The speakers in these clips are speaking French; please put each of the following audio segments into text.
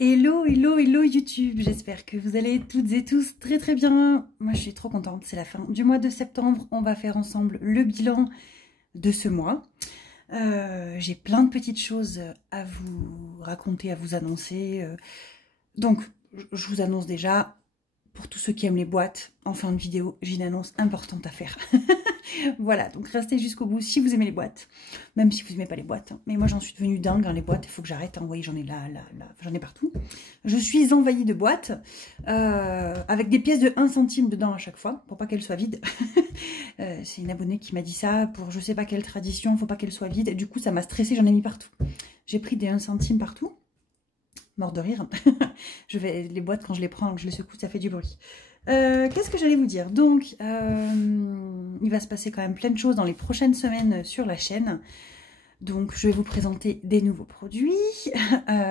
Hello, hello, hello YouTube, j'espère que vous allez toutes et tous très très bien. Moi je suis trop contente, c'est la fin du mois de septembre, on va faire ensemble le bilan de ce mois. J'ai plein de petites choses à vous raconter, à vous annoncer. Donc je vous annonce déjà, pour tous ceux qui aiment les boîtes, en fin de vidéo, j'ai une annonce importante à faire. Voilà, donc restez jusqu'au bout si vous aimez les boîtes, même si vous n'aimez pas les boîtes. Hein. Mais moi j'en suis devenue dingue, hein, les boîtes, il faut que j'arrête. Hein. Vous voyez, j'en ai là, j'en ai partout. Je suis envahie de boîtes, avec des pièces de 1 centime dedans à chaque fois, pour pas qu'elles soient vides. C'est une abonnée qui m'a dit ça, pour je sais pas quelle tradition, faut pas qu'elles soient vides. Et du coup ça m'a stressée, j'en ai mis partout. J'ai pris des 1 centime partout. Mort de rire. Les boîtes, quand je les prends, je les secoue, ça fait du bruit. Qu'est-ce que j'allais vous dire? Donc, il va se passer quand même plein de choses dans les prochaines semaines sur la chaîne. Donc, je vais vous présenter des nouveaux produits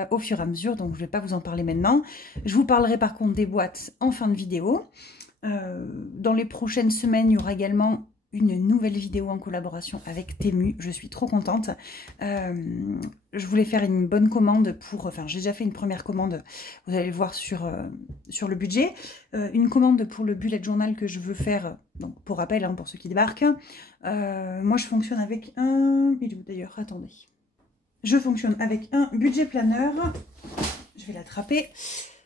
au fur et à mesure. Donc, je ne vais pas vous en parler maintenant. Je vous parlerai par contre des boîtes en fin de vidéo. Dans les prochaines semaines, il y aura également une nouvelle vidéo en collaboration avec Temu. Je suis trop contente. Je voulais faire une bonne commande pour... Enfin, j'ai déjà fait une première commande. Vous allez le voir sur le budget. Une commande pour le bullet journal que je veux faire. Donc, pour rappel, hein, pour ceux qui débarquent. Moi, je fonctionne avec un... Il est où d'ailleurs? Attendez. Je fonctionne avec un budget planner. Je vais l'attraper.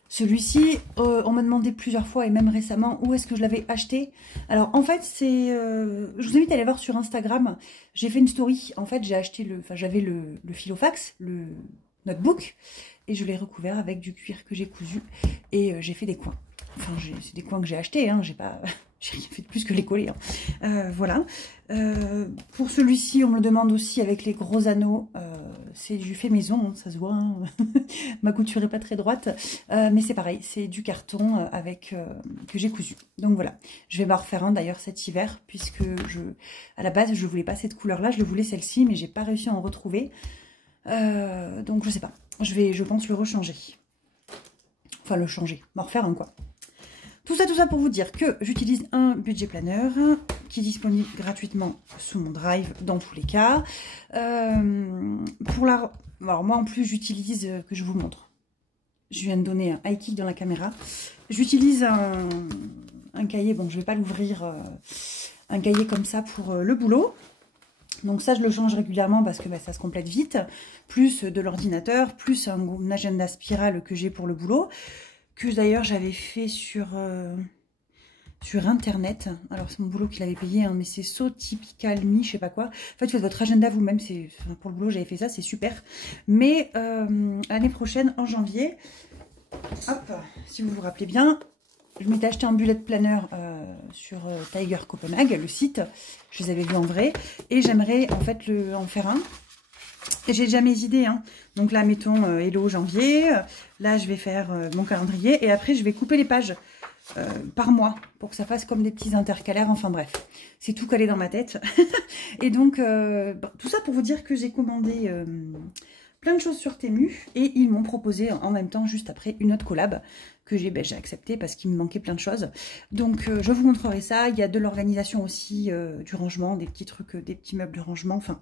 Celui-ci, on m'a demandé plusieurs fois et même récemment où est-ce que je l'avais acheté. Alors en fait, c'est, je vous invite à aller voir sur Instagram. J'ai fait une story. En fait, j'ai acheté j'avais le Filofax, le notebook, et je l'ai recouvert avec du cuir que j'ai cousu et j'ai fait des coins. Enfin, c'est des coins que j'ai achetés. Hein, j'ai pas, j'ai rien fait de plus que les coller. Hein. Voilà. Pour celui-ci, on me le demande aussi avec les gros anneaux. C'est du fait maison, hein, ça se voit. Hein. Ma couture est pas très droite, mais c'est pareil, c'est du carton que j'ai cousu. Donc voilà, je vais m'en refaire un d'ailleurs cet hiver, puisque à la base, je voulais pas cette couleur-là, je le voulais celle-ci, mais j'ai pas réussi à en retrouver. Donc je sais pas, je pense le rechanger. Enfin le changer, m'en refaire un quoi. Tout ça pour vous dire que j'utilise un budget planner qui est disponible gratuitement sous mon drive dans tous les cas. Alors moi en plus j'utilise, que je vous montre. Je viens de donner un high kick dans la caméra. J'utilise un cahier, bon je vais pas l'ouvrir, un cahier comme ça pour le boulot. Donc ça je le change régulièrement parce que ça se complète vite. Plus de l'ordinateur, plus un agenda spirale que j'ai pour le boulot. Que d'ailleurs j'avais fait sur internet. Alors c'est mon boulot qui l'avait payé, hein, mais c'est So Typical Me, je sais pas quoi. En fait, faites votre agenda vous-même, pour le boulot j'avais fait ça, c'est super. Mais l'année prochaine, en janvier, hop, si vous vous rappelez bien, je m'étais acheté un bullet planner sur Tiger Copenhague, le site. Je les avais vus en vrai. Et j'aimerais en fait en faire un. Et j'ai déjà mes idées, hein. Donc là, mettons hello janvier. Là, je vais faire mon calendrier. Et après, je vais couper les pages par mois pour que ça fasse comme des petits intercalaires. Enfin bref, c'est tout calé dans ma tête. Et donc, tout ça pour vous dire que j'ai commandé plein de choses sur Temu. Et ils m'ont proposé en même temps, juste après, une autre collab que j'ai accepté parce qu'il me manquait plein de choses. Donc, je vous montrerai ça. Il y a de l'organisation aussi, du rangement, des petits trucs, des petits meubles de rangement. Enfin,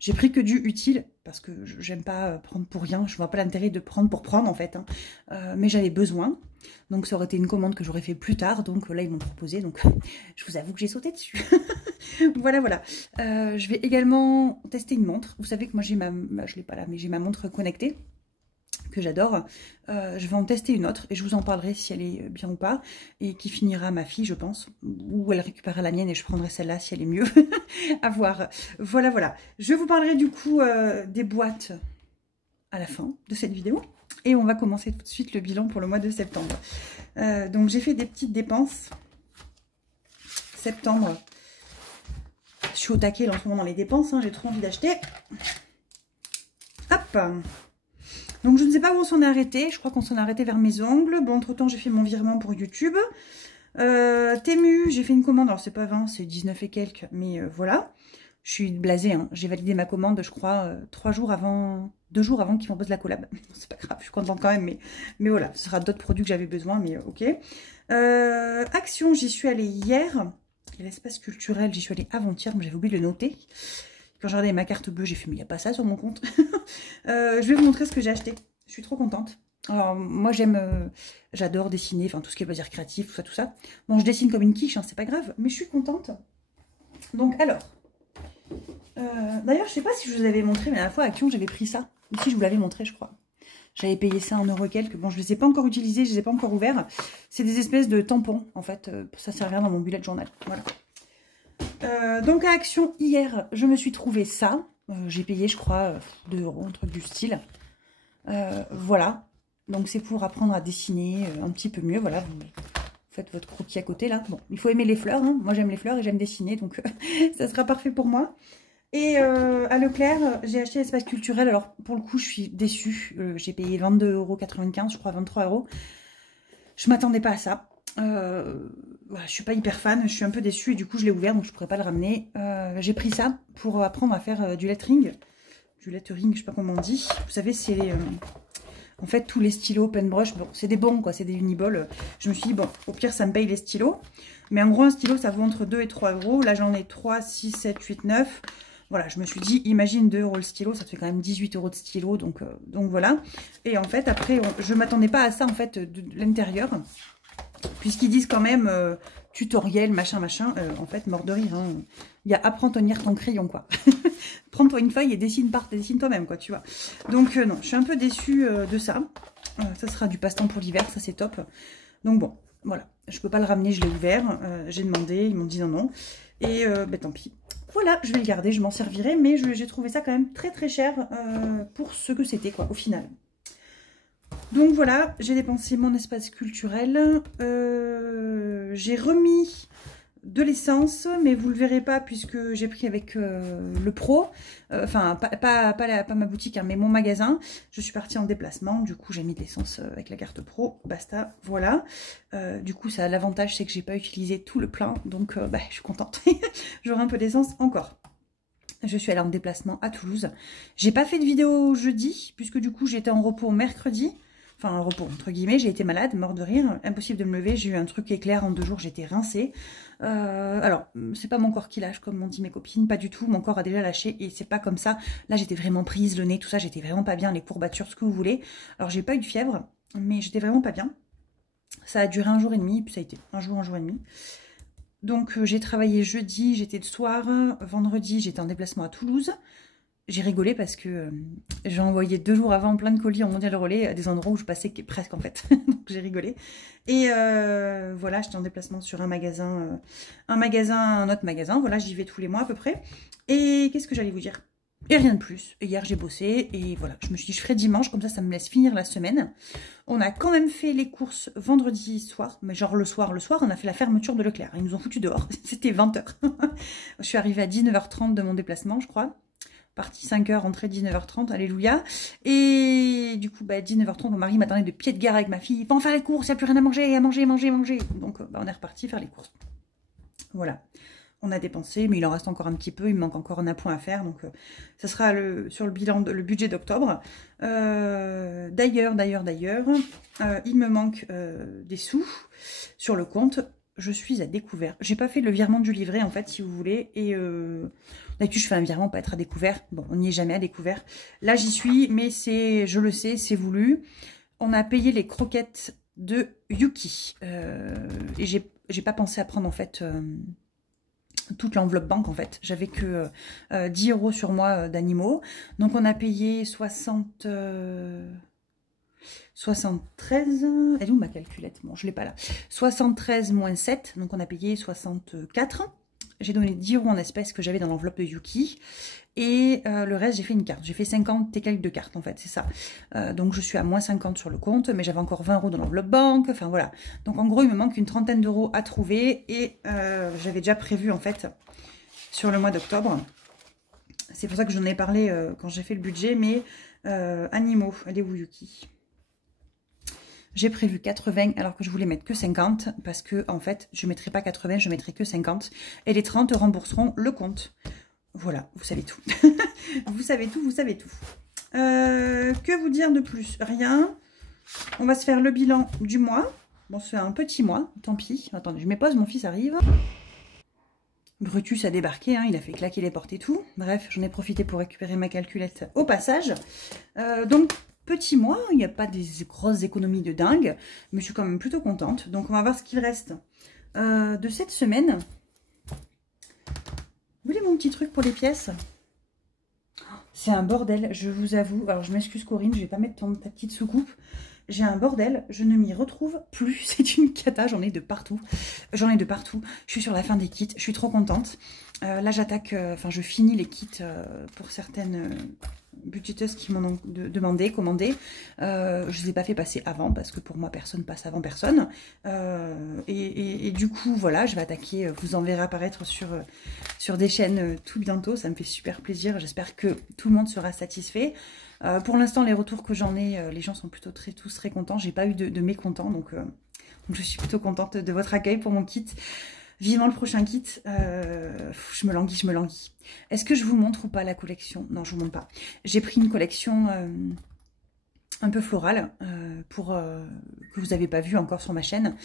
j'ai pris que du utile parce que j'aime pas prendre pour rien. Je vois pas l'intérêt de prendre pour prendre en fait. Hein. Mais j'avais besoin. Donc, ça aurait été une commande que j'aurais fait plus tard. Donc, là, ils m'ont proposé. Donc, je vous avoue que j'ai sauté dessus. Voilà, voilà. Je vais également tester une montre. Vous savez que moi, j'ai je l'ai pas là, mais j'ai ma montre connectée que j'adore. Je vais en tester une autre et je vous en parlerai si elle est bien ou pas, et qui finira à ma fille je pense, ou elle récupérera la mienne et je prendrai celle-là si elle est mieux. À voir. Voilà, voilà. Je vous parlerai du coup des boîtes à la fin de cette vidéo et on va commencer tout de suite le bilan pour le mois de septembre. Donc j'ai fait des petites dépenses. Septembre, je suis au taquet là en ce moment dans les dépenses, hein, j'ai trop envie d'acheter. Hop. Donc je ne sais pas où on s'en est arrêté, je crois qu'on s'en est arrêté vers mes ongles. Bon, entre temps j'ai fait mon virement pour YouTube. Temu, j'ai fait une commande, alors c'est pas 20, c'est 19 et quelques, mais voilà. Je suis blasée, hein. J'ai validé ma commande, je crois, 2 jours avant qu'ils m'envoient la collab. C'est pas grave, je suis contente quand même, mais voilà, ce sera d'autres produits que j'avais besoin, mais ok. Action, j'y suis allée hier. Et l'espace culturel, j'y suis allée avant-hier, mais j'avais oublié de le noter. Quand j'ai regardé ma carte bleue, j'ai fait, mais il n'y a pas ça sur mon compte. Je vais vous montrer ce que j'ai acheté. Je suis trop contente. Alors, moi, j'adore dessiner, enfin, tout ce qui est loisir créatif, tout ça, tout ça. Bon, je dessine comme une quiche, hein, c'est pas grave, mais je suis contente. Donc, alors, d'ailleurs, je sais pas si je vous avais montré, mais la fois à Action, j'avais pris ça. Ici, je vous l'avais montré, je crois. J'avais payé ça 1 € et quelques. Bon, je les ai pas encore utilisés, je les ai pas encore ouverts. C'est des espèces de tampons, en fait, pour ça servir dans mon bullet journal. Voilà. Donc, à Action, hier, je me suis trouvé ça. J'ai payé, je crois, 2 €, un truc du style. Voilà. Donc, c'est pour apprendre à dessiner un petit peu mieux. Voilà, vous faites votre croquis à côté, là. Bon, il faut aimer les fleurs. Hein. Moi, j'aime les fleurs et j'aime dessiner, donc ça sera parfait pour moi. Et à Leclerc, j'ai acheté l'espace culturel. Alors, pour le coup, je suis déçue. J'ai payé 22,95 €, je crois 23 €. Je m'attendais pas à ça. Voilà, je suis pas hyper fan, je suis un peu déçue et du coup, je l'ai ouvert, donc je pourrais pas le ramener. J'ai pris ça pour apprendre à faire du lettering. Du lettering, je sais pas comment on dit. Vous savez, c'est en fait tous les stylos pen brush. Bon, c'est des bons, quoi, c'est des uniballs. Je me suis dit, bon, au pire, ça me paye les stylos. Mais en gros, un stylo, ça vaut entre 2 et 3 €. Là, j'en ai 3, 6, 7, 8, 9. Voilà, je me suis dit, imagine 2 € le stylo, ça te fait quand même 18 € de stylo, donc voilà. Et en fait, après, je m'attendais pas à ça, en fait, de l'intérieur, puisqu'ils disent quand même tutoriel, machin, machin. En fait, mort de rire, hein. Il y a apprends à tenir ton crayon, quoi. Prends-toi une feuille et dessine toi-même, quoi, tu vois. Donc, non, je suis un peu déçue de ça. Ça sera du passe-temps pour l'hiver, ça c'est top. Donc bon, voilà, je peux pas le ramener, je l'ai ouvert, j'ai demandé, ils m'ont dit non, non. Et ben tant pis. Voilà, je vais le garder, je m'en servirai, mais j'ai trouvé ça quand même très très cher pour ce que c'était, quoi, au final. Donc voilà, j'ai dépensé mon espace culturel. J'ai remis de l'essence, mais vous le verrez pas puisque j'ai pris avec le pro. Enfin, pas ma boutique, hein, mais mon magasin. Je suis partie en déplacement, du coup j'ai mis de l'essence avec la carte pro. Basta, voilà. Du coup, ça l'avantage, c'est que j'ai pas utilisé tout le plein, donc bah, je suis contente. J'aurai un peu d'essence encore. Je suis allée en déplacement à Toulouse. J'ai pas fait de vidéo jeudi, puisque du coup j'étais en repos mercredi. Enfin, en repos, entre guillemets, j'ai été malade, mort de rire, impossible de me lever, j'ai eu un truc éclair en 2 jours, j'étais rincée. Alors, c'est pas mon corps qui lâche, comme m'ont dit mes copines, pas du tout, mon corps a déjà lâché, et c'est pas comme ça. Là, j'étais vraiment prise, le nez, tout ça, j'étais vraiment pas bien, les courbatures, ce que vous voulez. Alors, j'ai pas eu de fièvre, mais j'étais vraiment pas bien. Ça a duré 1 jour et demi, puis ça a été un jour et demi. Donc, j'ai travaillé jeudi, j'étais le soir, vendredi, j'étais en déplacement à Toulouse. J'ai rigolé parce que j'ai envoyé 2 jours avant plein de colis en mondial relais à des endroits où je passais presque en fait. Donc j'ai rigolé. Et voilà, j'étais en déplacement sur un magasin, un autre magasin. Voilà, j'y vais tous les mois à peu près. Et qu'est-ce que j'allais vous dire? Et rien de plus. Et hier j'ai bossé et voilà, je me suis dit je ferai dimanche, comme ça me laisse finir la semaine. On a quand même fait les courses vendredi soir, mais genre le soir, on a fait la fermeture de Leclerc. Ils nous ont foutu dehors, c'était 20 h. Je suis arrivée à 19 h 30 de mon déplacement, je crois. Partie 5 h, rentrée 19 h 30, alléluia. Et du coup, bah, 19 h 30, mon mari m'attendait de pied de guerre avec ma fille. Va en faire les courses, il n'y a plus rien à manger, manger. Donc, bah, on est reparti faire les courses. Voilà. On a dépensé, mais il en reste encore un petit peu. Il me manque encore un appoint à faire. Donc, ça sera sur le bilan, le budget d'octobre. D'ailleurs, il me manque des sous sur le compte. Je suis à découvert. J'ai pas fait le virement du livret, en fait, si vous voulez. Et d'habitude, je fais un virement pour être à découvert. Bon, on n'y est jamais à découvert. Là, j'y suis, mais je le sais, c'est voulu. On a payé les croquettes de Yuki. Et j'ai pas pensé à prendre, en fait, toute l'enveloppe banque, en fait. J'avais que 10 € sur moi d'animaux. Donc, on a payé 73, elle est où ma calculette? Bon, je l'ai pas là. 73 moins 7, donc on a payé 64. J'ai donné 10 € en espèces que j'avais dans l'enveloppe de Yuki. Et le reste, j'ai fait une carte. J'ai fait 50 et quelques de cartes, en fait, c'est ça. Donc je suis à moins 50 sur le compte, mais j'avais encore 20 € dans l'enveloppe banque. Enfin, voilà. Donc en gros, il me manque une trentaine d'euros à trouver. Et j'avais déjà prévu, en fait, sur le mois d'octobre. C'est pour ça que j'en ai parlé quand j'ai fait le budget, mais animaux, elle est où Yuki? J'ai prévu 80 alors que je voulais mettre que 50 parce que en fait je ne mettrai pas 80, je mettrai que 50 et les 30 rembourseront le compte. Voilà, vous savez tout. Vous savez tout, vous savez tout. Que vous dire de plus? Rien. On va se faire le bilan du mois. Bon, c'est un petit mois, tant pis. Attendez, je mets pause, mon fils arrive. Brutus a débarqué, hein, il a fait claquer les portes et tout. Bref, j'en ai profité pour récupérer ma calculette au passage. Donc, petit mois, il n'y a pas des grosses économies de dingue, mais je suis quand même plutôt contente. Donc on va voir ce qu'il reste de cette semaine. Vous voulez mon petit truc pour les pièces? C'est un bordel, je vous avoue. Alors je m'excuse Corinne, je vais pas mettre ta petite soucoupe. J'ai un bordel, je ne m'y retrouve plus. C'est une cata, j'en ai de partout. J'en ai de partout. Je suis sur la fin des kits, je suis trop contente. Là j'attaque, enfin je finis les kits pour certaines budgéteuses qui m'en ont demandé, commandé. Je ne les ai pas fait passer avant parce que pour moi personne passe avant personne. Et du coup voilà, je vais attaquer, vous en verrez apparaître sur des chaînes tout bientôt. Ça me fait super plaisir, j'espère que tout le monde sera satisfait. Pour l'instant, les retours que j'en ai, les gens sont plutôt tous très contents. J'ai pas eu de mécontents, donc je suis plutôt contente de votre accueil pour mon kit. Vivement le prochain kit. Je me languis. Est-ce que je vous montre ou pas la collection? Non, je vous montre pas. J'ai pris une collection un peu florale que vous n'avez pas vu encore sur ma chaîne.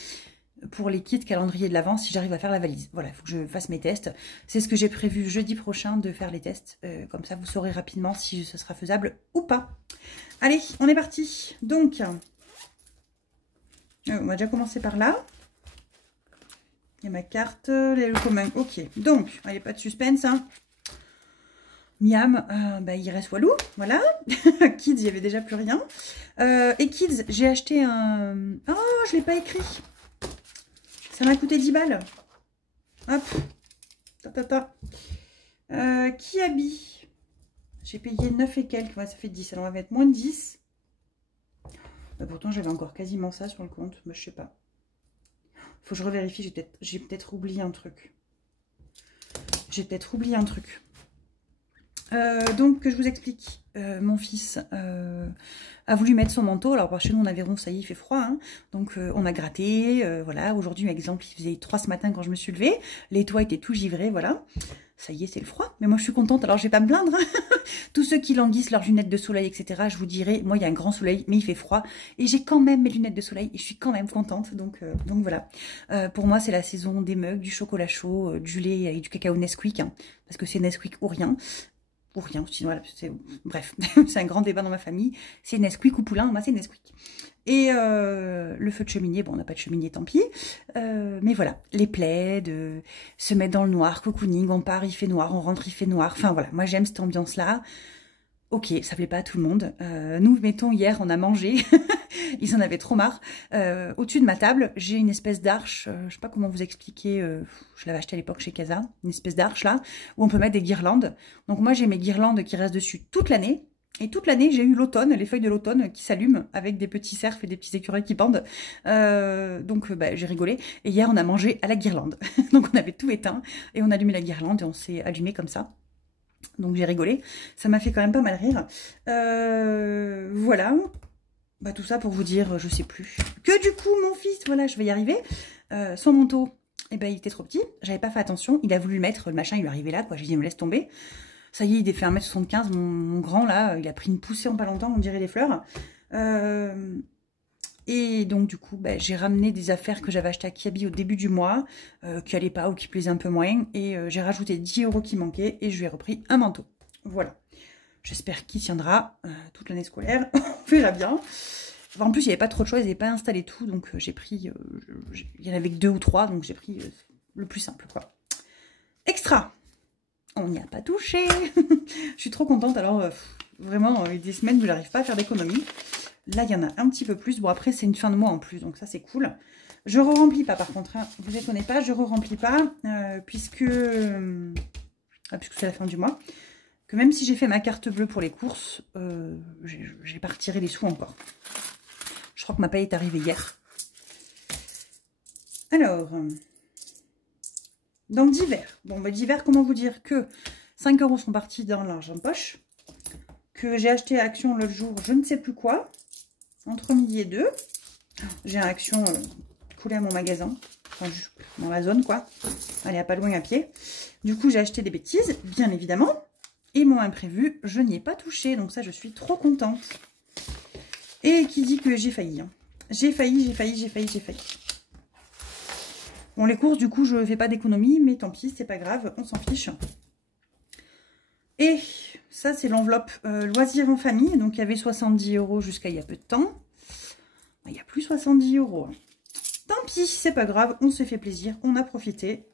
Pour les kits calendrier de l'Avent, si j'arrive à faire la valise. Voilà, il faut que je fasse mes tests. C'est ce que j'ai prévu jeudi prochain de faire les tests. Comme ça, vous saurez rapidement si ce sera faisable ou pas. Allez, on est parti. Donc, on va déjà commencer par là. Il y a ma carte, le commun. Ok, donc, il n'y a pas de suspense. Hein. Miam, il reste Walou, voilà. Kids, il n'y avait déjà plus rien. Et Kids, j'ai acheté un... Oh, je ne l'ai pas écrit. Ça m'a coûté 10 balles. Hop. Qui habille? J'ai payé 9 et quelques. Ouais, ça fait 10. Alors on va mettre moins de 10. Pourtant, j'avais encore quasiment ça sur le compte. Je sais pas. Faut que je revérifie. J'ai peut-être oublié un truc. Donc, que je vous explique. Mon fils a voulu mettre son manteau. Alors, par chez nous, on avait rond, ça y est, il fait froid. Hein. Donc, on a gratté. Voilà, aujourd'hui, exemple, il faisait 3 ce matin quand je me suis levée. Les toits étaient tout givrés, voilà. Ça y est, c'est le froid. Mais moi, je suis contente, alors je vais pas me plaindre. Tous ceux qui languissent leurs lunettes de soleil, etc., je vous dirai, moi, il y a un grand soleil, mais il fait froid. Et j'ai quand même mes lunettes de soleil et je suis quand même contente. Donc voilà. Pour moi, c'est la saison des mugs, du chocolat chaud, du lait et du cacao Nesquik. Hein, parce que c'est Nesquik ou rien. Ou rien, sinon, voilà, bref, c'est un grand débat dans ma famille. C'est Nesquik ou poulain, moi c'est Nesquik. Et le feu de cheminée, bon on n'a pas de cheminée, tant pis. Mais voilà, les plaids, se mettre dans le noir, cocooning, on part, il fait noir, on rentre, il fait noir. Enfin voilà, moi j'aime cette ambiance-là. Ok, ça plaît pas à tout le monde. Nous, mettons, hier, on a mangé. Ils en avaient trop marre. Au-dessus de ma table, j'ai une espèce d'arche. Je sais pas comment vous expliquer. Je l'avais acheté à l'époque chez Casa. Une espèce d'arche, là, où on peut mettre des guirlandes. Donc moi, j'ai mes guirlandes qui restent dessus toute l'année. Et toute l'année, j'ai eu l'automne, les feuilles de l'automne qui s'allument avec des petits cerfs et des petits écureuils qui pendent. Donc, j'ai rigolé. Et hier, on a mangé à la guirlande. Donc, on avait tout éteint et on a allumé la guirlande et on s'est allumé comme ça. Donc j'ai rigolé, ça m'a fait quand même pas mal rire. Voilà, tout ça pour vous dire, je sais plus. Que du coup, mon fils, voilà, je vais y arriver. Son manteau, il était trop petit, j'avais pas fait attention, il a voulu le mettre, le machin, il lui arrivait là, quoi. J'ai dit, me laisse tomber. Ça y est, il est fait 1m75, mon grand là, il a pris une poussée en pas longtemps, on dirait des fleurs. Et donc, du coup, j'ai ramené des affaires que j'avais achetées à Kiabi au début du mois, qui n'allaient pas ou qui plaisaient un peu moins. Et j'ai rajouté 10 € qui manquaient et je lui ai repris un manteau. Voilà. J'espère qu'il tiendra toute l'année scolaire. On verra bien. Enfin, en plus, il n'y avait pas trop de choix, ils n'avaient pas installé tout. Donc, j'ai pris... il y en avait que 2 ou 3, donc j'ai pris le plus simple, quoi. Extra. On n'y a pas touché. Je suis trop contente. Alors, vraiment, des semaines où j'arrive pas à faire d'économie. Là, il y en a un petit peu plus. Bon, après, c'est une fin de mois en plus, donc ça, c'est cool. Je re-remplis pas, par contre. Hein. Vous étonnez pas, je re-remplis pas, puisque c'est la fin du mois. Que même si j'ai fait ma carte bleue pour les courses, j'ai pas retiré les sous encore. Je crois que ma paye est arrivée hier. Alors, dans divers. Bon, divers, comment vous dire que 5 € sont partis dans l'argent de poche. Que j'ai acheté à Action l'autre jour, je ne sais plus quoi. Entre midi et 2, j'ai un Action coulé à mon magasin, enfin dans la zone quoi, elle est à pas loin à pied. Du coup j'ai acheté des bêtises, bien évidemment, et mon imprévu, je n'y ai pas touché, donc ça je suis trop contente. Et qui dit que j'ai failli, hein. J'ai failli. Bon les courses du coup je fais pas d'économie, mais tant pis, c'est pas grave, on s'en fiche. Et ça c'est l'enveloppe loisirs en famille. Donc il y avait 70 € jusqu'à il y a peu de temps. Il n'y a plus 70 €. Tant pis, c'est pas grave, on s'est fait plaisir, on a profité.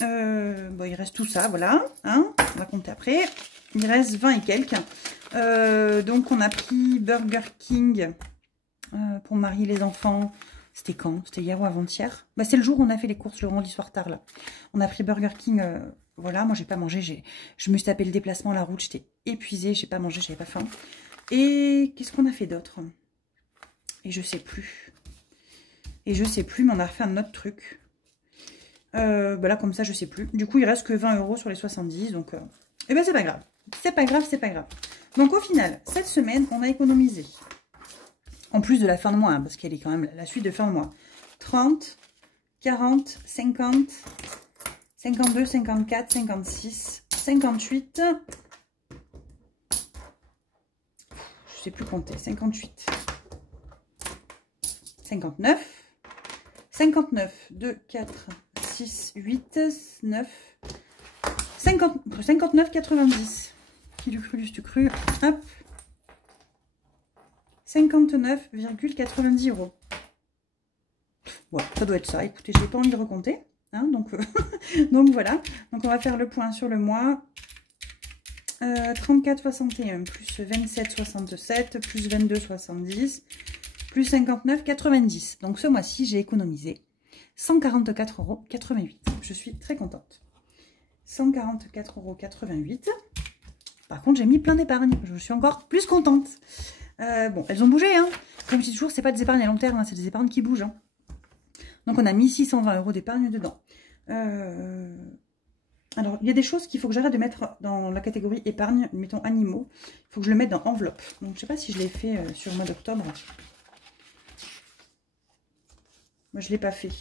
Bon, il reste tout ça, voilà. Hein, on va compter après. Il reste 20 et quelques. Donc on a pris Burger King pour marier les enfants. C'était quand? C'était hier ou avant-hier? Bah, c'est le jour où on a fait les courses, le vendredi soir tard là. On a pris Burger King, voilà, moi j'ai pas mangé, je me suis tapé le déplacement à la route, j'étais épuisée, j'ai pas mangé, j'avais pas faim. Et qu'est-ce qu'on a fait d'autre? Et je sais plus. Et je sais plus, mais on a refait un autre truc. Bah là comme ça je sais plus. Du coup il reste que 20 € sur les 70, donc et ben c'est pas grave. C'est pas grave, c'est pas grave. Donc au final, cette semaine, on a économisé. En plus de la fin de mois, hein, parce qu'elle est quand même la suite de fin de mois. 30, 40, 50, 52, 54, 56, 58. Je sais plus compter. 58. 59. 59, 2, 4, 6, 8, 9. 59, 90. Qui du cru, juste cru. Hop. 59,90 €. Voilà, ça doit être ça. Écoutez, j'ai pas envie de recompter. Hein, donc, donc voilà. Donc on va faire le point sur le mois. 34,61 plus 27,67 plus 22,70 plus 59,90. Donc ce mois-ci, j'ai économisé 144,88 €. Je suis très contente. 144,88 €. Par contre, j'ai mis plein d'épargne. Je suis encore plus contente. Bon, elles ont bougé, hein. Comme je dis toujours, c'est pas des épargnes à long terme, hein, c'est des épargnes qui bougent. Hein. Donc, on a mis 620 € d'épargne dedans. Alors, il y a des choses qu'il faut que j'arrête de mettre dans la catégorie épargne, mettons animaux. Il faut que je le mette dans enveloppe. Donc, je sais pas si je l'ai fait sur le mois d'octobre. Moi, je l'ai pas fait.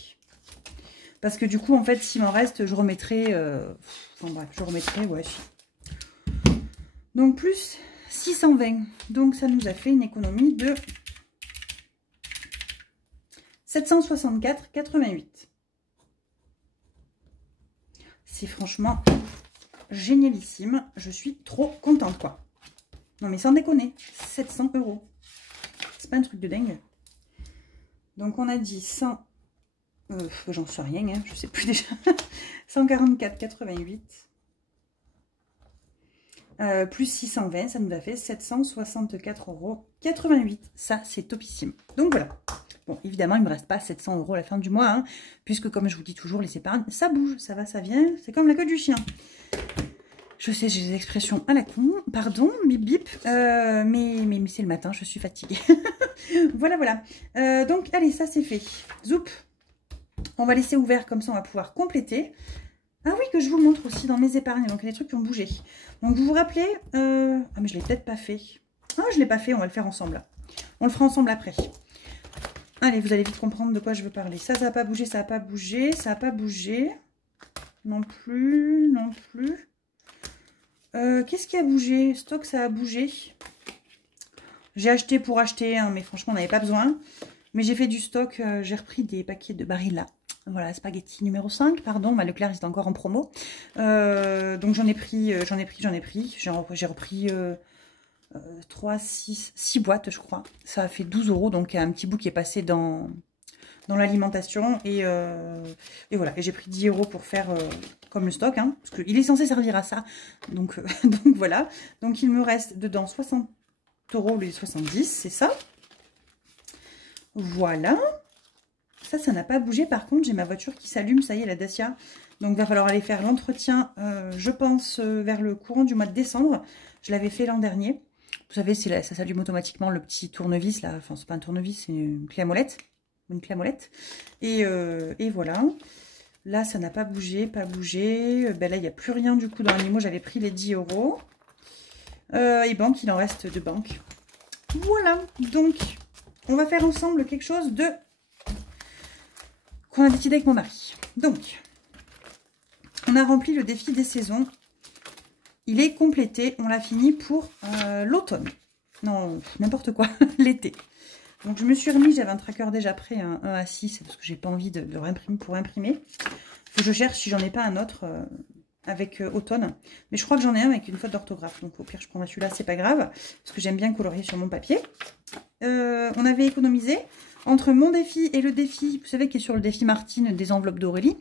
Parce que du coup, en fait, s'il m'en reste, je remettrai... enfin bref, je remettrai, ouais. Donc, plus 620. Donc, ça nous a fait une économie de 764,88. C'est franchement génialissime. Je suis trop contente, quoi. Non, mais sans déconner. 700 €. C'est pas un truc de dingue. Donc, on a dit 100... j'en sais rien, hein, je sais plus déjà. 144,88. Plus 620, ça nous a fait 764,88 €. Ça, c'est topissime. Donc voilà. Bon, évidemment, il ne me reste pas 700 € à la fin du mois, hein, puisque comme je vous dis toujours, les épargnes, ça bouge, ça va, ça vient. C'est comme la queue du chien. Je sais, j'ai des expressions à la con. Pardon, bip bip. Mais c'est le matin, je suis fatiguée. Voilà, voilà. Donc, allez, ça c'est fait. Zoup. On va laisser ouvert, comme ça on va pouvoir compléter. Ah oui, que je vous montre aussi dans mes épargnes. Donc, il y a des trucs qui ont bougé. Donc, vous vous rappelez... Ah, mais je ne l'ai peut-être pas fait. Ah, je ne l'ai pas fait, on va le faire ensemble. On le fera ensemble après. Allez, vous allez vite comprendre de quoi je veux parler. Ça n'a pas bougé, ça n'a pas bougé, ça n'a pas bougé. Non plus, non plus. Qu'est-ce qui a bougé? Stock, ça a bougé. J'ai acheté pour acheter, hein, mais franchement, on n'avait pas besoin. Mais j'ai fait du stock, j'ai repris des paquets de Barilla. Voilà, spaghetti numéro 5, pardon. Bah, Leclerc, il est encore en promo. Donc j'en ai pris. J'ai repris 3, 6 boîtes, je crois. Ça a fait 12 €, donc un petit bout qui est passé dans l'alimentation. Et voilà, et j'ai pris 10 € pour faire comme le stock, hein, parce qu'il est censé servir à ça. Donc, donc voilà. Donc il me reste dedans 60 € les 70, c'est ça. Voilà. Ça n'a pas bougé. Par contre, j'ai ma voiture qui s'allume. Ça y est, la Dacia. Donc, il va falloir aller faire l'entretien, je pense, vers le courant du mois de décembre. Je l'avais fait l'an dernier. Vous savez, ça s'allume automatiquement, le petit tournevis, là. Enfin, c'est pas un tournevis, c'est une clé à molette. Une clé à molette. Et voilà. Là, ça n'a pas bougé, pas bougé. Ben là, il n'y a plus rien du coup dans l'animaux. J'avais pris les 10 €. Et banque, il en reste de banque. Voilà. Donc, on va faire ensemble quelque chose de... qu'on a décidé avec mon mari. Donc, on a rempli le défi des saisons. Il est complété. On l'a fini pour l'automne. Non, n'importe quoi. L'été. Donc, je me suis remis. J'avais un tracker déjà prêt, un 1 à 6, parce que j'ai pas envie de réimprimer pour imprimer. Faut que je cherche si j'en ai pas un autre. avec automne. Mais je crois que j'en ai un avec une faute d'orthographe. Donc au pire, je prendrai celui-là, c'est pas grave. Parce que j'aime bien colorier sur mon papier. On avait économisé entre mon défi et le défi, vous savez, qui est sur le défi Martine des enveloppes d'Aurélie.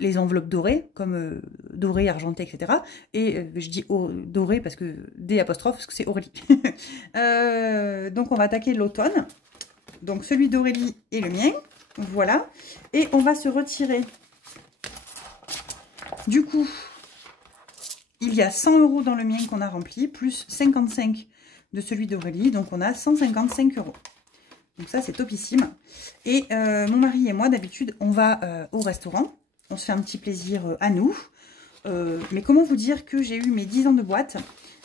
Les enveloppes dorées, comme dorées, argentées, etc. Et je dis dorées parce que D apostrophe, parce que c'est Aurélie. Donc on va attaquer l'automne. Donc celui d'Aurélie et le mien. Voilà. Et on va se retirer. Du coup, il y a 100 € dans le mien qu'on a rempli, plus 55 de celui d'Aurélie. Donc on a 155 €. Donc ça, c'est topissime. Et mon mari et moi, d'habitude, on va au restaurant. On se fait un petit plaisir à nous. Mais comment vous dire que j'ai eu mes 10 ans de boîte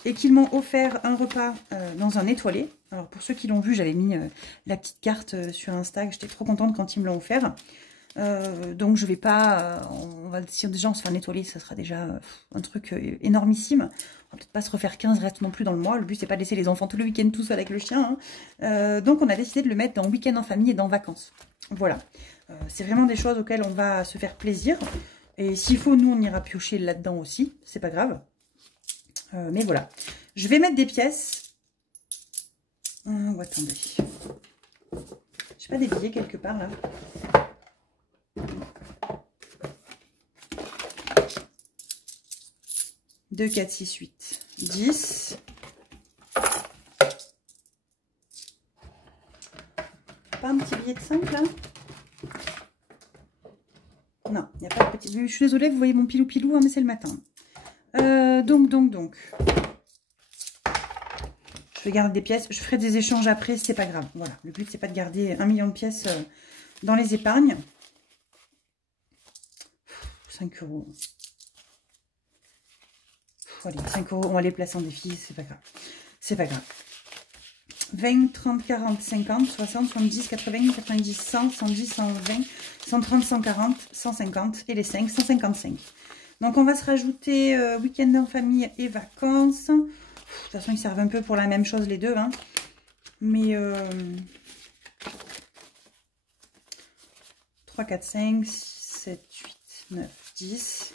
et qu'ils m'ont offert un repas dans un étoilé. Alors pour ceux qui l'ont vu, j'avais mis la petite carte sur Insta. J'étais trop contente quand ils me l'ont offert. Donc je vais pas, on va si déjà on se fait un étoilé, ça sera déjà un truc énormissime. On va peut-être pas se refaire 15 restes non plus dans le mois. Le but c'est pas de laisser les enfants tout le week-end tout seuls avec le chien. Hein. Donc on a décidé de le mettre dans week-end en famille et dans vacances. Voilà. C'est vraiment des choses auxquelles on va se faire plaisir. Et s'il faut, nous, on ira piocher là-dedans aussi. C'est pas grave. Mais voilà. Je vais mettre des pièces. Oh, attendez. J'ai pas des billets quelque part, là. Deux, 4, 6, 8, 10. Pas un petit billet de 5, là? Non, il n'y a pas de petit... Je suis désolée, vous voyez mon pilou-pilou, hein, mais c'est le matin. Donc. Je vais garder des pièces. Je ferai des échanges après, c'est pas grave. Voilà, le but, c'est pas de garder 1 million de pièces dans les épargnes. 5 €. Allez, 5 €, on va les placer en défi, c'est pas grave. C'est pas grave. 20, 30, 40, 50, 60, 70, 80, 90, 100, 110, 120, 130, 140, 150 et les 5, 155. Donc on va se rajouter week-end en famille et vacances. De toute façon, ils servent un peu pour la même chose les deux. Hein. Mais 3, 4, 5, 6, 7, 8, 9, 10,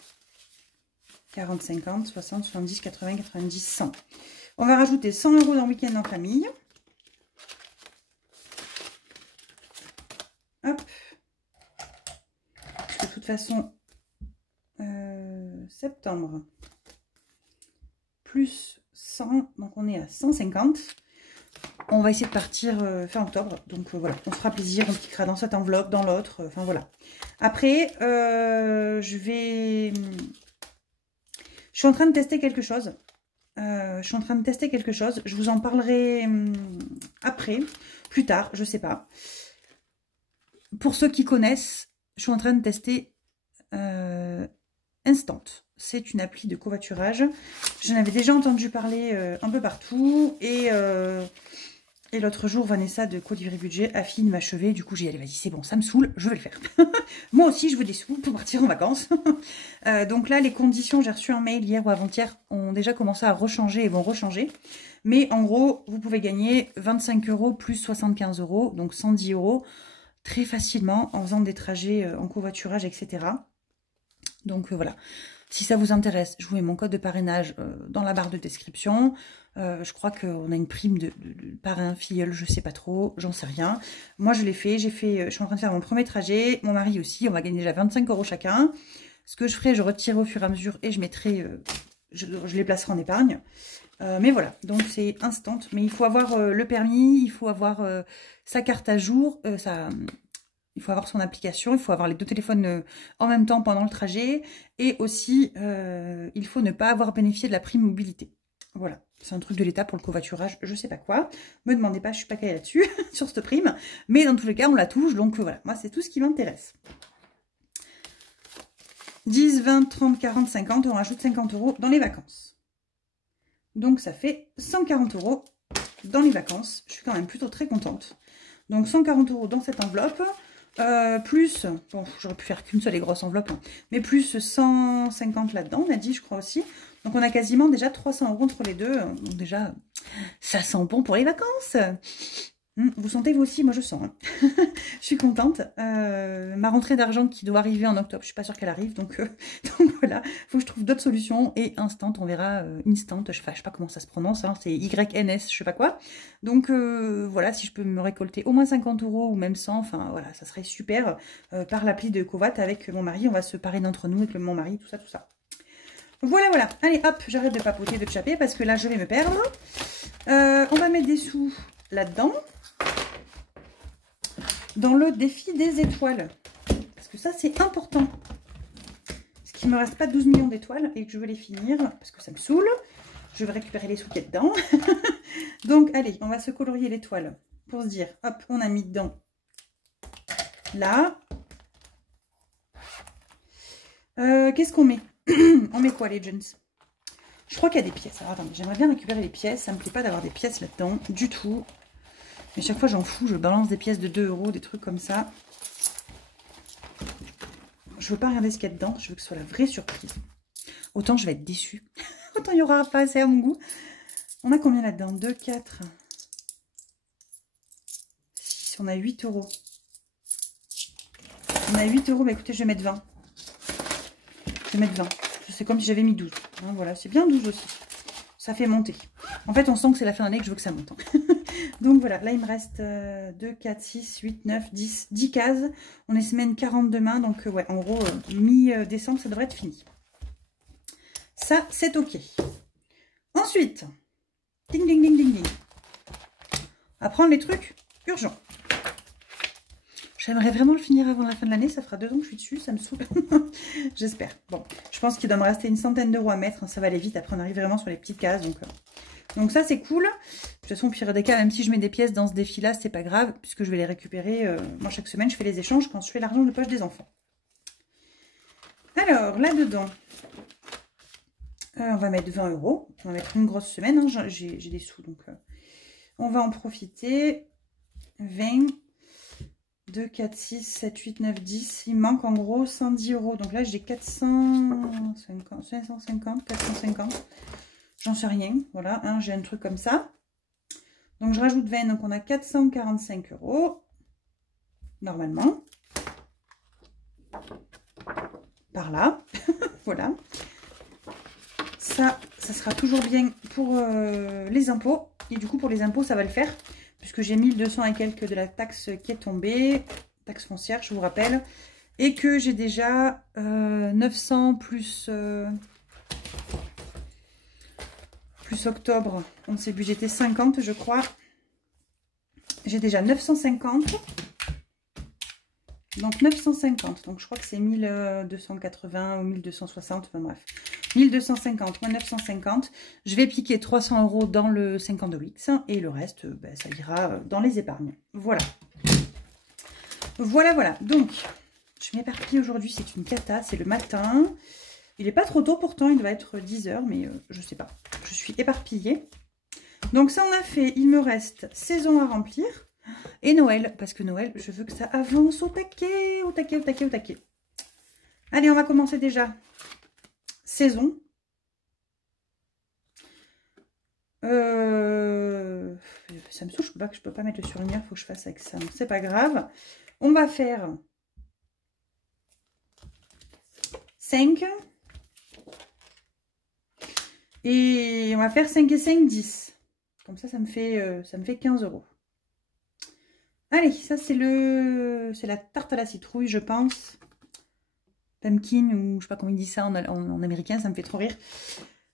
40, 50, 60, 70, 80, 90, 100. On va rajouter 100 € dans week-end en famille. Hop. De toute façon, septembre, plus 100, donc on est à 150. On va essayer de partir fin octobre. Donc voilà, on se fera plaisir, on cliquera dans cette enveloppe, dans l'autre. Enfin voilà. Après, je suis en train de tester quelque chose. Je vous en parlerai après, plus tard, je sais pas. Pour ceux qui connaissent, je suis en train de tester Instant. C'est une appli de covoiturage. J'en avais déjà entendu parler un peu partout. Et l'autre jour, Vanessa de Colivry Budget a fini de m'achever. Du coup, j'ai dit, allez, vas-y, c'est bon, ça me saoule, je vais le faire. Moi aussi, je veux des sous pour partir en vacances. Donc là, les conditions, j'ai reçu un mail hier ou avant-hier, ont déjà commencé à rechanger et vont rechanger. Mais en gros, vous pouvez gagner 25 € plus 75 €, donc 110 € très facilement en faisant des trajets en covoiturage, etc. Donc voilà. Si ça vous intéresse, je vous mets mon code de parrainage dans la barre de description. Je crois qu'on a une prime de parrain, filleul, je sais pas trop, j'en sais rien. Moi, je l'ai fait, je suis en train de faire mon premier trajet. Mon mari aussi, on va gagner déjà 25 € chacun. Ce que je ferai, je retirerai au fur et à mesure et je mettrai, je les placerai en épargne. Mais voilà, donc c'est instant. Mais il faut avoir le permis, il faut avoir sa carte à jour, il faut avoir son application, il faut avoir les deux téléphones en même temps pendant le trajet. Et aussi, il faut ne pas avoir bénéficié de la prime mobilité. Voilà, c'est un truc de l'État pour le covoiturage, je sais pas quoi. Me demandez pas, je suis pas calée là-dessus, sur cette prime. Mais dans tous les cas, on la touche, donc voilà, moi c'est tout ce qui m'intéresse. 10, 20, 30, 40, 50, on rajoute 50 € dans les vacances. Donc ça fait 140 € dans les vacances. Je suis quand même plutôt très contente. Donc 140 € dans cette enveloppe. Plus, bon, j'aurais pu faire qu'une seule et grosse enveloppe, hein, mais plus 150 là-dedans, on a dit, je crois aussi. Donc on a quasiment déjà 300 € entre les deux. Donc déjà, ça sent bon pour les vacances. Vous sentez vous aussi? Moi je sens. Hein. Je suis contente. Ma rentrée d'argent qui doit arriver en octobre, je suis pas sûre qu'elle arrive. Donc, donc voilà, faut que je trouve d'autres solutions. Et instant, on verra. Instant, je sais pas comment ça se prononce. Hein, c'est YNS, je sais pas quoi. Donc voilà, si je peux me récolter au moins 50 € ou même 100, enfin voilà, ça serait super. Par l'appli de Kovat avec mon mari, on va se parer d'entre nous avec mon mari, tout ça, tout ça. Voilà, voilà. Allez, hop, j'arrête de papoter, de chapper parce que là, je vais me perdre. On va mettre des sous là-dedans. Dans le défi des étoiles. Parce que ça, c'est important. Parce qu'il ne me reste pas 12 millions d'étoiles et que je veux les finir. Parce que ça me saoule. Je vais récupérer les sous qu'il y a dedans. Donc, allez, on va se colorier l'étoile. Pour se dire, hop, on a mis dedans. Là. Qu'est-ce qu'on met? On met quoi, les Legends? Je crois qu'il y a des pièces. Alors, attendez, j'aimerais bien récupérer les pièces. Ça ne me plaît pas d'avoir des pièces là-dedans. Du tout. Mais chaque fois, j'en fous. Je balance des pièces de 2 €, des trucs comme ça. Je veux pas regarder ce qu'il y a dedans. Je veux que ce soit la vraie surprise. Autant je vais être déçue. Autant il n'y aura pas assez à mon goût. On a combien là-dedans? 2, 4, 6. On a 8 €. On a 8 €. Bah écoutez, je vais mettre 20. Je vais mettre 20. C'est comme si j'avais mis 12. Hein, voilà, c'est bien 12 aussi. Ça fait monter. En fait, on sent que c'est la fin d'année que je veux que ça monte. Donc voilà, là il me reste 2, 4, 6, 8, 9, 10 cases. On est semaine 40 demain, donc ouais, en gros, mi-décembre, ça devrait être fini. Ça, c'est ok. Ensuite, ding, ding, ding, ding, ding. On va prendre les trucs urgents. J'aimerais vraiment le finir avant la fin de l'année, ça fera 2 ans que je suis dessus, ça me saoule. J'espère. Bon, je pense qu'il doit me rester une centaine d'euros à mettre, ça va aller vite, après on arrive vraiment sur les petites cases, donc ça c'est cool. De toute façon, au pire des cas, même si je mets des pièces dans ce défi-là, c'est pas grave, puisque je vais les récupérer. Moi, chaque semaine, je fais les échanges quand je fais l'argent de poche des enfants. Alors, là-dedans, on va mettre 20 €. On va mettre une grosse semaine, hein. J'ai des sous, donc on va en profiter. 20, 2, 4, 6, 7, 8, 9, 10. Il me manque en gros 110 €. Donc là, j'ai 450, 550, 450. J'en sais rien. Voilà, hein, j'ai un truc comme ça. Donc, je rajoute 20. Donc, on a 445 €. Normalement. Par là. Voilà. Ça sera toujours bien pour les impôts. Et du coup, pour les impôts, ça va le faire. Puisque j'ai 1200 et quelques de la taxe qui est tombée. Taxe foncière, je vous rappelle. Et que j'ai déjà 900 plus octobre. On s'est budgété 50, je crois. J'ai déjà 950. Donc 950. Donc je crois que c'est 1280 ou 1260. Enfin bref. 1250 moins 950. Je vais piquer 300 € dans le 52X. Et le reste, ben, ça ira dans les épargnes. Voilà. Voilà, voilà. Donc, je m'éparpille aujourd'hui. C'est une cata. C'est le matin. Il n'est pas trop tôt pourtant. Il doit être 10 h. Mais je ne sais pas. Je suis éparpillée. Donc ça, on a fait. Il me reste saison à remplir. Et Noël. Parce que Noël, je veux que ça avance au taquet. Au taquet, au taquet, au taquet. Allez, on va commencer déjà. Saison. Ça me saoule, je peux pas mettre le surligneur, il faut que je fasse avec ça. C'est pas grave. On va faire 5. Et on va faire 5 et 5, 10. Comme ça, ça me fait 15 €. Allez, ça c'est la tarte à la citrouille, je pense. Pumpkin, ou je sais pas comment il dit ça en américain, ça me fait trop rire.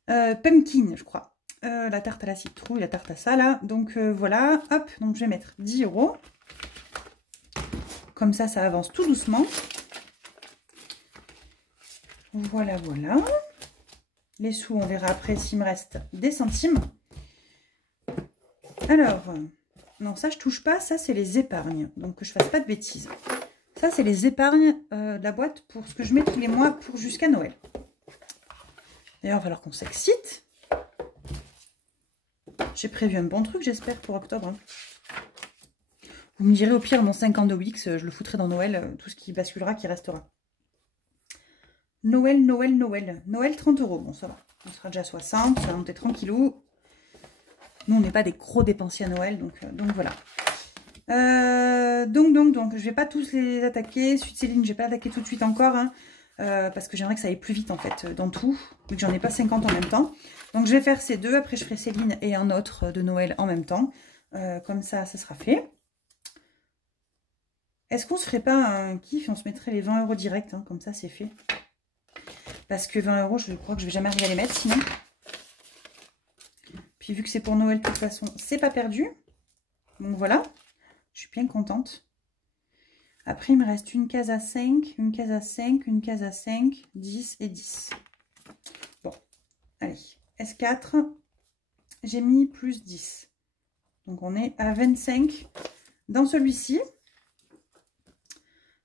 Pumpkin, je crois. La tarte à la citrouille, la tarte à ça, là. Donc, voilà. Hop, donc je vais mettre 10 €. Comme ça, ça avance tout doucement. Voilà, voilà. Les sous, on verra après s'il me reste des centimes. Alors, non, ça, je touche pas. Ça, c'est les épargnes. Donc, que je fasse pas de bêtises. Ça, c'est les épargnes de la boîte pour ce que je mets tous les mois pour jusqu'à Noël. D'ailleurs, il va falloir qu'on s'excite. J'ai prévu un bon truc, j'espère, pour octobre. Hein. Vous me direz, au pire, mon 52X, je le foutrai dans Noël. Tout ce qui basculera, qui restera. Noël, Noël, Noël. Noël, 30 €. Bon, ça va. On sera déjà à 60. Ça va monter tranquillou. Nous, on n'est pas des gros dépensiers à Noël, donc voilà. Donc, je vais pas tous les attaquer. Suite Céline, je vais pas attaquer tout de suite encore, hein, parce que j'aimerais que ça aille plus vite en fait dans tout, vu que j'en ai pas 50 en même temps. Donc je vais faire ces deux, après je ferai Céline et un autre de Noël en même temps. Comme ça sera fait. Est-ce qu'on se ferait pas un kiff et on se mettrait les 20 € direct, hein, comme ça c'est fait. Parce que 20 €, je crois que je vais jamais arriver à les mettre sinon. Puis vu que c'est pour Noël de toute façon, c'est pas perdu. Donc voilà, je suis bien contente. Après, il me reste une case à 5, une case à 5, une case à 5, 10 et 10. Bon, allez, S4, j'ai mis plus 10. Donc, on est à 25 dans celui-ci.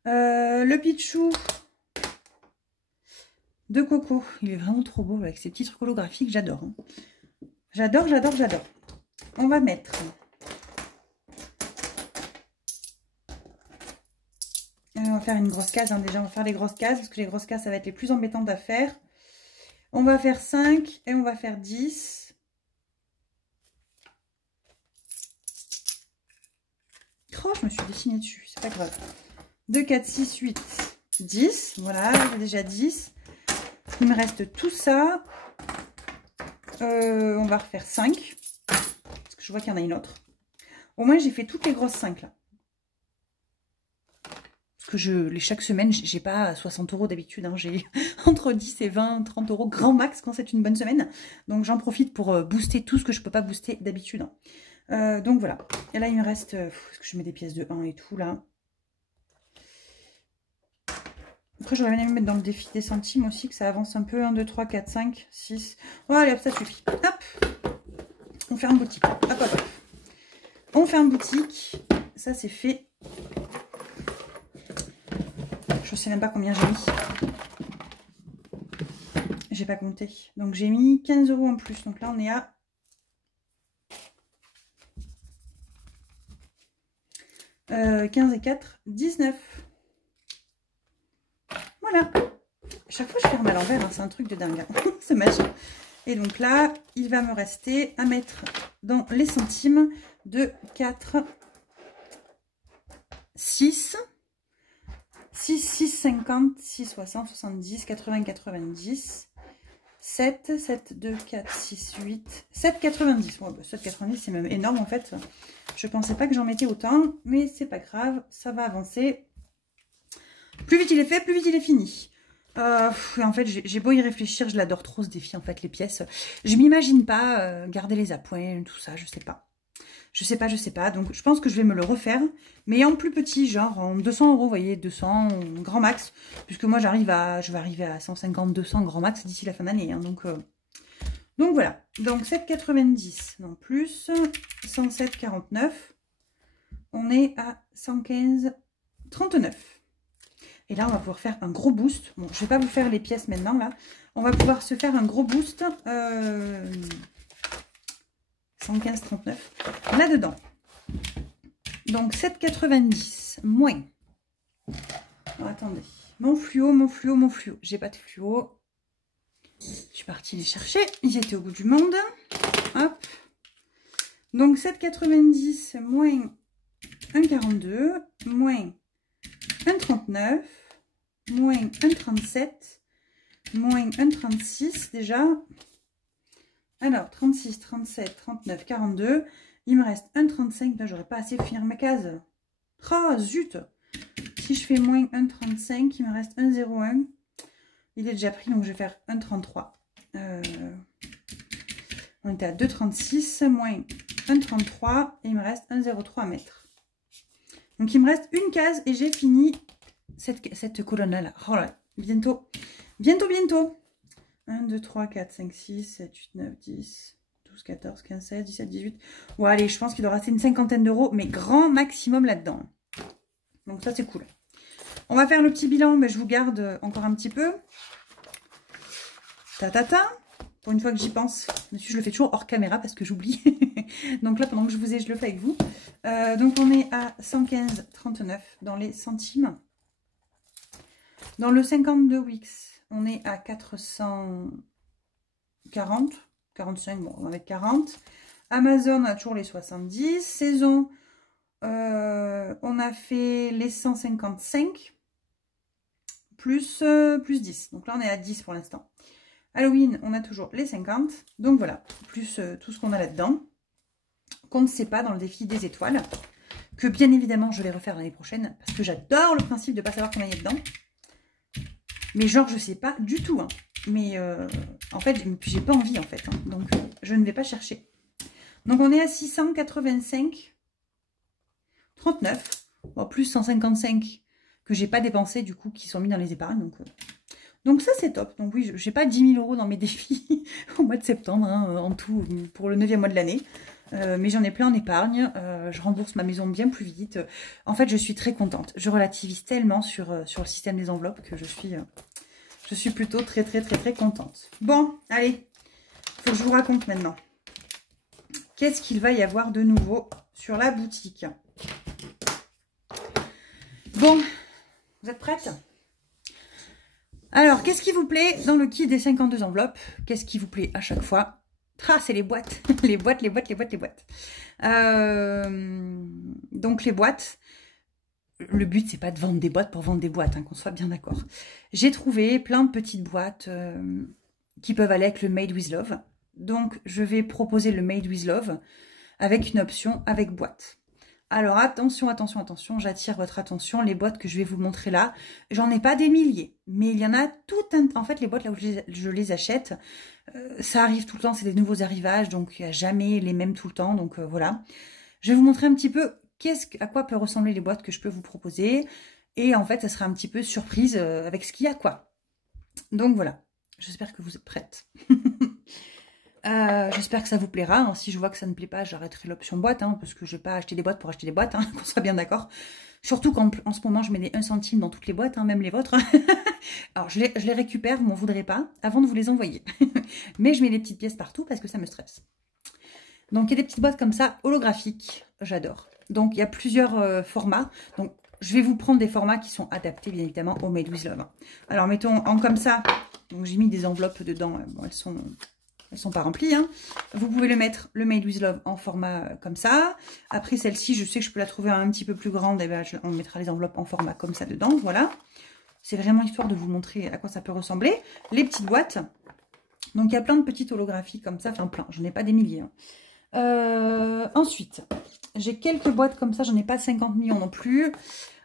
Le Pichou de Coco, il est vraiment trop beau avec ces petits trucs holographiques, j'adore. Hein. J'adore, j'adore, j'adore. On va mettre... on va faire une grosse case, hein. Déjà on va faire les grosses cases, parce que les grosses cases ça va être les plus embêtantes à faire. On va faire 5 et on va faire 10. Oh, je me suis dessinée dessus, c'est pas grave. 2, 4, 6, 8, 10. Voilà, j'ai déjà 10. Il me reste tout ça. On va refaire 5. Parce que je vois qu'il y en a une autre. Au moins j'ai fait toutes les grosses 5 là. Parce que chaque semaine, j'ai pas 60 € d'habitude. Hein, j'ai entre 10 et 20, 30 € grand max quand c'est une bonne semaine. Donc j'en profite pour booster tout ce que je peux pas booster d'habitude. Hein. Donc voilà. Et là, il me reste... est-ce que je mets des pièces de 1 et tout là? Après, j'aurais bien aimé mettre dans le défi des centimes aussi, que ça avance un peu. 1, 2, 3, 4, 5, 6. Oh, allez, hop, ça suffit. Hop. On ferme boutique. Hop, hop, hop. On ferme boutique. Ça, c'est fait. Je sais même pas combien j'ai mis. J'ai pas compté. Donc j'ai mis 15 € en plus. Donc là on est à 15 et 4, 19. Voilà. Chaque fois je ferme à l'envers, hein. C'est un truc de dingue. Hein. C'est magique. Et donc là, il va me rester à mettre dans les centimes de 4, 6. 6, 6, 50, 6, 60, 70, 80, 90, 7, 7, 2, 4, 6, 8, 7, 90. Ouais, bah 7, 90, c'est même énorme en fait. Je pensais pas que j'en mettais autant, mais c'est pas grave, ça va avancer. Plus vite il est fait, plus vite il est fini. En fait, j'ai beau y réfléchir, je l'adore trop ce défi en fait, les pièces. Je m'imagine pas garder les appoints, tout ça, je sais pas. Je sais pas. Donc, je pense que je vais me le refaire. Mais en plus petit, genre en 200 €, vous voyez, 200 grand max. Puisque moi, je vais arriver à 150, 200 grand max d'ici la fin d'année. Hein, donc voilà. Donc, 7,90 non plus. 107,49. On est à 115,39. Et là, on va pouvoir faire un gros boost. Bon, je vais pas vous faire les pièces maintenant, là. On va pouvoir se faire un gros boost. 115,39 là-dedans. Donc 7,90 moins. Alors, attendez. Mon fluo. J'ai pas de fluo. Je suis partie les chercher. Ils étaient au bout du monde. Hop. Donc 7,90 moins 1,42 moins 1,39 moins 1,37 moins 1,36 déjà. Alors, 36, 37, 39, 42. Il me reste 1,35. Là, j'aurais pas assez pour finir ma case. Oh, zut! Si je fais moins 1,35, il me reste 1,01. Il est déjà pris, donc je vais faire 1,33. On était à 2,36 moins 1,33. Et il me reste 1,03 à mettre. Donc, il me reste une case et j'ai fini cette colonne-là. Oh là, bientôt. 1, 2, 3, 4, 5, 6, 7, 8, 9, 10, 12, 14, 15, 16, 17, 18. Bon, allez, je pense qu'il doit rester une cinquantaine d'euros, mais grand maximum là-dedans. Donc ça, c'est cool. On va faire le petit bilan, mais je vous garde encore un petit peu. Pour une fois que j'y pense. Dessus, je le fais toujours hors caméra parce que j'oublie. Donc là, pendant que je vous ai, je le fais avec vous. Donc on est à 115,39 dans les centimes. Dans le 52 Wix, on est à 440, 45, bon, on va mettre 40. Amazon, on a toujours les 70. Saison, on a fait les 155 plus 10. Donc là, on est à 10 pour l'instant. Halloween, on a toujours les 50. Donc voilà, plus tout ce qu'on a là-dedans. Qu'on ne sait pas dans le défi des étoiles. Que bien évidemment, je vais refaire l'année prochaine. Parce que j'adore le principe de ne pas savoir combien il y a dedans. Mais genre, je sais pas du tout. Hein. Mais en fait, j'ai pas envie en fait. Hein. Donc, je ne vais pas chercher. Donc, on est à 685. 39. Bon, plus 155 que j'ai pas dépensé du coup, qui sont mis dans les épargnes. Donc ça, c'est top. Donc oui, j'ai pas 10 000 € dans mes défis au mois de septembre, hein, en tout, pour le 9e mois de l'année. Mais j'en ai plein en épargne. Je rembourse ma maison bien plus vite. En fait, je suis très contente. Je relativise tellement sur le système des enveloppes que je suis plutôt très contente. Bon, allez, faut que je vous raconte maintenant. Qu'est-ce qu'il va y avoir de nouveau sur la boutique? Bon, vous êtes prêtes? Alors, qu'est-ce qui vous plaît dans le kit des 52 enveloppes? Qu'est-ce qui vous plaît à chaque fois? Ah, c'est les boîtes. les boîtes. Donc, les boîtes. Le but, c'est pas de vendre des boîtes pour vendre des boîtes, hein, qu'on soit bien d'accord. J'ai trouvé plein de petites boîtes qui peuvent aller avec le Made with Love. Donc, je vais proposer le Made with Love avec une option avec boîte. Alors, attention, j'attire votre attention. Les boîtes que je vais vous montrer là, j'en ai pas des milliers. Mais il y en a tout un... En fait, les boîtes là où je les achète, ça arrive tout le temps. C'est des nouveaux arrivages, donc il n'y a jamais les mêmes tout le temps. Donc, voilà. Je vais vous montrer un petit peu à quoi peuvent ressembler les boîtes que je peux vous proposer. Et en fait, ça sera un petit peu surprise avec ce qu'il y a, quoi. Donc, voilà. J'espère que vous êtes prêtes. J'espère que ça vous plaira. Hein. Si je vois que ça ne plaît pas, j'arrêterai l'option boîte, hein, parce que je ne vais pas acheter des boîtes pour acheter des boîtes, hein, qu'on soit bien d'accord. Surtout qu'en ce moment, je mets des 1 centime dans toutes les boîtes, hein, même les vôtres. Alors, je les récupère, vous m'en voudrez pas, avant de vous les envoyer. Mais je mets des petites pièces partout parce que ça me stresse. Donc, il y a des petites boîtes comme ça, holographiques. J'adore. Donc, il y a plusieurs formats. Donc, je vais vous prendre des formats qui sont adaptés, bien évidemment, au Made with Love. Alors, mettons en comme ça. Donc, j'ai mis des enveloppes dedans. Bon, elles sont pas remplies. Hein. Vous pouvez le mettre, le Made with Love, en format comme ça. Après, celle-ci, je sais que je peux la trouver un petit peu plus grande. Et ben, on mettra les enveloppes en format comme ça dedans. Voilà. C'est vraiment histoire de vous montrer à quoi ça peut ressembler. Les petites boîtes. Donc, il y a plein de petites holographies comme ça. Enfin, plein. J'en ai pas des milliers. Hein. Ensuite, j'ai quelques boîtes comme ça. J'en ai pas 50 millions non plus.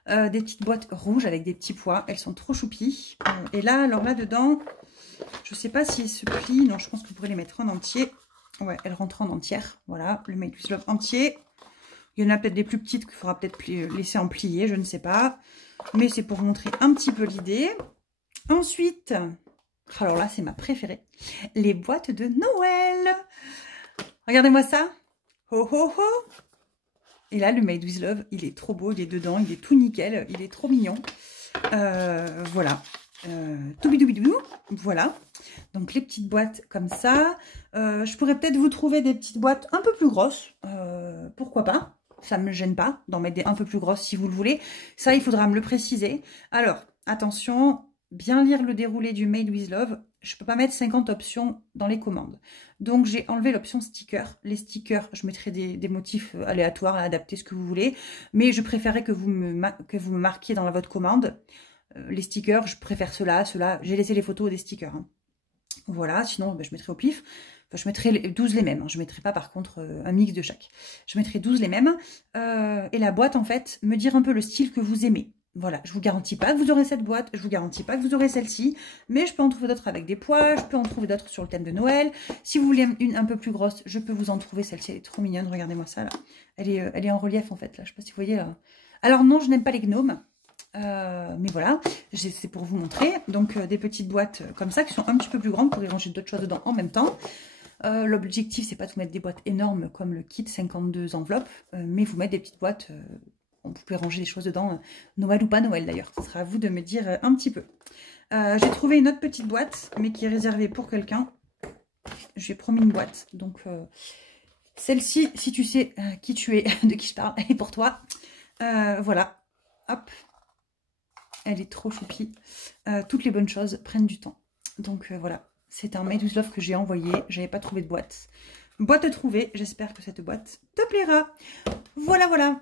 Des petites boîtes rouges avec des petits pois. Elles sont trop choupies. Et là, alors là-dedans... Je ne sais pas si elles se plient. Non, je pense que vous pourrez les mettre en entier. Ouais, elles rentrent en entière. Voilà, le Made with Love entier. Il y en a peut-être des plus petites qu'il faudra peut-être laisser en plier, je ne sais pas. Mais c'est pour vous montrer un petit peu l'idée. Ensuite, alors là, c'est ma préférée. Les boîtes de Noël. Regardez-moi ça. Ho, ho, ho. Et là, le Made with Love, il est trop beau. Il est dedans, il est tout nickel. Il est trop mignon. Voilà. Toubidoubidou, voilà. Donc les petites boîtes comme ça. Je pourrais peut-être vous trouver des petites boîtes un peu plus grosses. Pourquoi pas? Ça ne me gêne pas d'en mettre des un peu plus grosses si vous le voulez. Ça, il faudra me le préciser. Alors, attention, bien lire le déroulé du Made with Love. Je ne peux pas mettre 50 options dans les commandes. Donc, j'ai enlevé l'option sticker. Les stickers, je mettrai des motifs aléatoires, adapter ce que vous voulez. Mais je préférais que vous me marquiez dans votre commande. Les stickers, je préfère ceux-là. J'ai laissé les photos des stickers. Hein. Voilà, sinon ben, je mettrai au pif. Enfin, je mettrai 12 les mêmes. Hein. Je ne mettrai pas par contre un mix de chaque. Je mettrai 12 les mêmes. Et la boîte, en fait, me dire un peu le style que vous aimez. Voilà, je ne vous garantis pas que vous aurez cette boîte. Je ne vous garantis pas que vous aurez celle-ci. Mais je peux en trouver d'autres avec des pois. Je peux en trouver d'autres sur le thème de Noël. Si vous voulez une un peu plus grosse, je peux vous en trouver. Celle-ci, elle est trop mignonne. Regardez-moi ça, là. Elle est en relief, en fait. Là. Je ne sais pas si vous voyez. Là. Alors non, je n'aime pas les gnomes. Mais voilà, c'est pour vous montrer. Donc des petites boîtes comme ça qui sont un petit peu plus grandes pour y ranger d'autres choses dedans en même temps. L'objectif c'est pas de vous mettre des boîtes énormes comme le kit 52 enveloppes, mais vous mettre des petites boîtes, vous pouvez ranger des choses dedans, Noël ou pas Noël d'ailleurs. Ce sera à vous de me dire un petit peu. J'ai trouvé une autre petite boîte mais qui est réservée pour quelqu'un. J'ai promis une boîte, donc celle-ci, si tu sais qui tu es, de qui je parle, elle est pour toi. Voilà, hop. Elle est trop choupie. Toutes les bonnes choses prennent du temps. Donc voilà, c'est un Made with Love que j'ai envoyé. J'avais pas trouvé de boîte. boîte trouvée. J'espère que cette boîte te plaira. Voilà, voilà.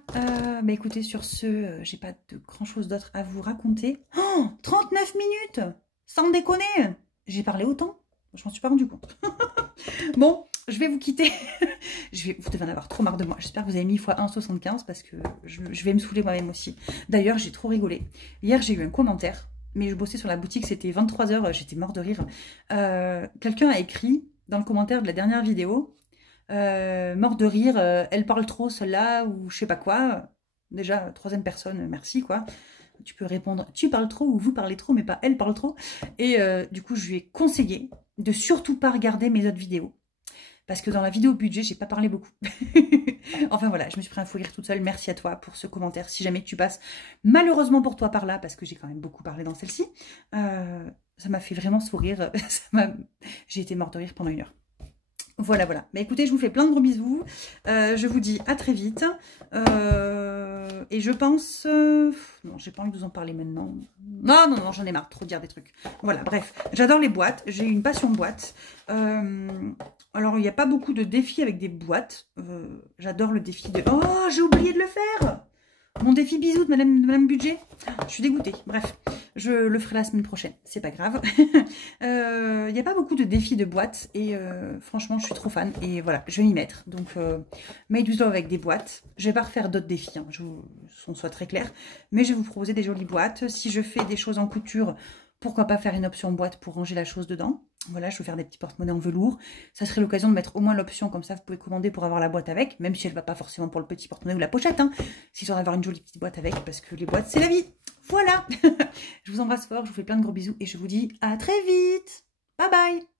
Bah écoutez, sur ce, j'ai pas de grand chose d'autre à vous raconter. Oh, 39 minutes! Sans déconner! J'ai parlé autant? Je m'en suis pas rendu compte. Bon, je vais vous quitter. Vous devez en avoir trop marre de moi. J'espère que vous avez mis x1,75 parce que je vais me saouler moi-même aussi. D'ailleurs, j'ai trop rigolé. Hier, j'ai eu un commentaire, mais je bossais sur la boutique, c'était 23 h, j'étais mort de rire. Quelqu'un a écrit dans le commentaire de la dernière vidéo, mort de rire, elle parle trop celle-là, ou je sais pas quoi. Déjà, troisième personne, merci quoi. Tu peux répondre, tu parles trop ou vous parlez trop, mais pas elle parle trop. Et du coup, je lui ai conseillé de surtout pas regarder mes autres vidéos. Parce que dans la vidéo budget, j'ai pas parlé beaucoup. Enfin voilà, je me suis pris un fou rire toute seule. Merci à toi pour ce commentaire. Si jamais tu passes malheureusement pour toi par là, parce que j'ai quand même beaucoup parlé dans celle-ci, ça m'a fait vraiment sourire. J'ai été morte de rire pendant 1 heure. Voilà, voilà. Bah écoutez, je vous fais plein de gros bisous. Je vous dis à très vite. Et je pense... non, j'ai pas envie de vous en parler maintenant. Non, non, non, j'en ai marre, trop dire des trucs. Voilà, bref. J'adore les boîtes. J'ai une passion boîte. Alors, il n'y a pas beaucoup de défis avec des boîtes. J'adore le défi de... Oh, j'ai oublié de le faire! Mon défi bisous de Madame Budget. Je suis dégoûtée. Bref, je le ferai la semaine prochaine. C'est pas grave. Il n'y a pas beaucoup de défis de boîtes. Et franchement, je suis trop fan. Et voilà, je vais m'y mettre. Donc, made with love avec des boîtes. Je vais pas refaire d'autres défis. Hein, qu'on soit très clair. Mais je vais vous proposer des jolies boîtes. Si je fais des choses en couture, pourquoi pas faire une option boîte pour ranger la chose dedans. Voilà, je vais faire des petits porte-monnaies en velours. Ça serait l'occasion de mettre au moins l'option, comme ça vous pouvez commander pour avoir la boîte avec, même si elle ne va pas forcément pour le petit porte-monnaie ou la pochette, hein, si j'en avoir une jolie petite boîte avec, parce que les boîtes, c'est la vie. Voilà. Je vous embrasse fort, je vous fais plein de gros bisous et je vous dis à très vite. Bye bye.